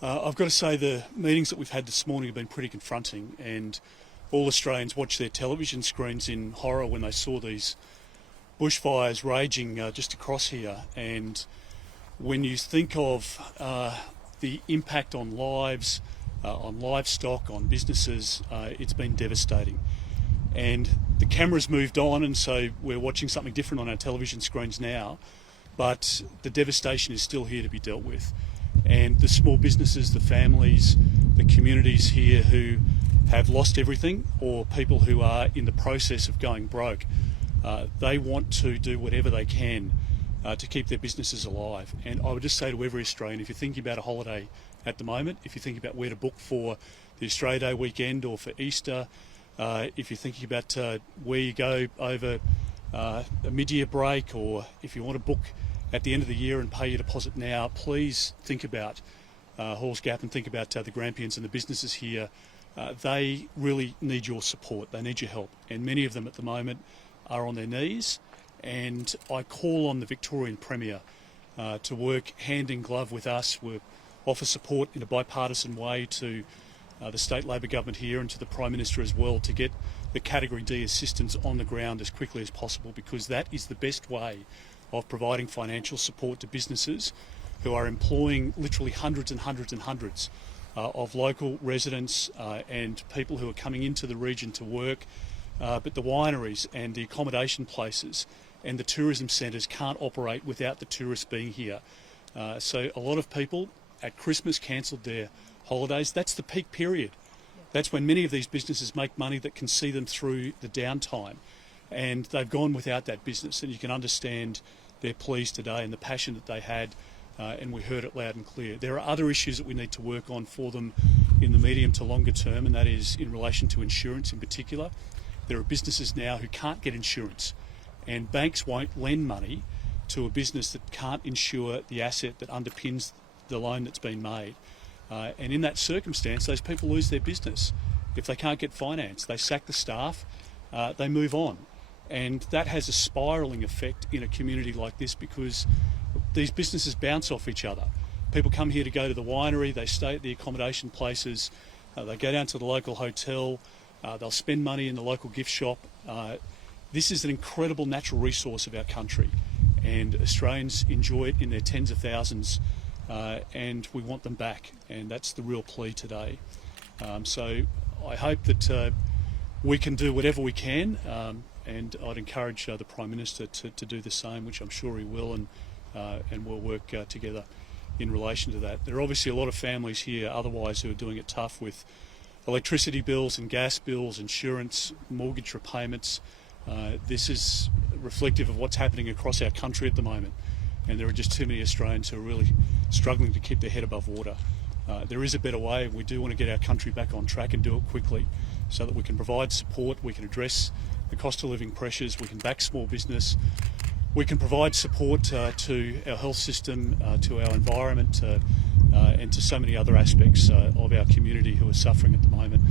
I've got to say the meetings that we've had this morning have been pretty confronting, and all Australians watched their television screens in horror when they saw these bushfires raging just across here. And when you think of the impact on lives, on livestock, on businesses, it's been devastating. And the camera's moved on, and so we're watching something different on our television screens now, but the devastation is still here to be dealt with. And the small businesses, the families, the communities here who have lost everything, or people who are in the process of going broke, they want to do whatever they can to keep their businesses alive. And I would just say to every Australian, if you're thinking about a holiday at the moment, if you're thinking about where to book for the Australia Day weekend or for Easter, if you're thinking about where you go over a mid-year break, or if you want to book at the end of the year and pay your deposit now, please think about Halls Gap and think about the Grampians and the businesses here. They really need your support. They need your help. And many of them at the moment are on their knees. And I call on the Victorian Premier to work hand in glove with us. We offer support in a bipartisan way to the state Labor government here and to the Prime Minister as well, to get the Category D assistance on the ground as quickly as possible, because that is the best way of providing financial support to businesses who are employing literally hundreds and hundreds and hundreds of local residents and people who are coming into the region to work. But the wineries and the accommodation places and the tourism centres can't operate without the tourists being here. So a lot of people at Christmas cancelled their holidays. That's the peak period. That's when many of these businesses make money that can see them through the downtime. And they've gone without that business, and you can understand their pleas today and the passion that they had, and we heard it loud and clear. There are other issues that we need to work on for them in the medium to longer term, and that is in relation to insurance in particular. There are businesses now who can't get insurance, and banks won't lend money to a business that can't insure the asset that underpins the loan that's been made. And in that circumstance, those people lose their business. If they can't get finance, they sack the staff, they move on. And that has a spiralling effect in a community like this, because these businesses bounce off each other. People come here to go to the winery, they stay at the accommodation places, they go down to the local hotel, they'll spend money in the local gift shop. This is an incredible natural resource of our country, and Australians enjoy it in their tens of thousands, and we want them back, and that's the real plea today. So I hope that we can do whatever we can, and I'd encourage the Prime Minister to do the same, which I'm sure he will, and we'll work together in relation to that. There are obviously a lot of families here otherwise who are doing it tough with electricity bills and gas bills, insurance, mortgage repayments. This is reflective of what's happening across our country at the moment, and there are just too many Australians who are really struggling to keep their head above water. There is a better way. We do want to get our country back on track and do it quickly, so that we can provide support, we can address the cost of living pressures, we can back small business, we can provide support to our health system, to our environment, and to so many other aspects of our community who are suffering at the moment.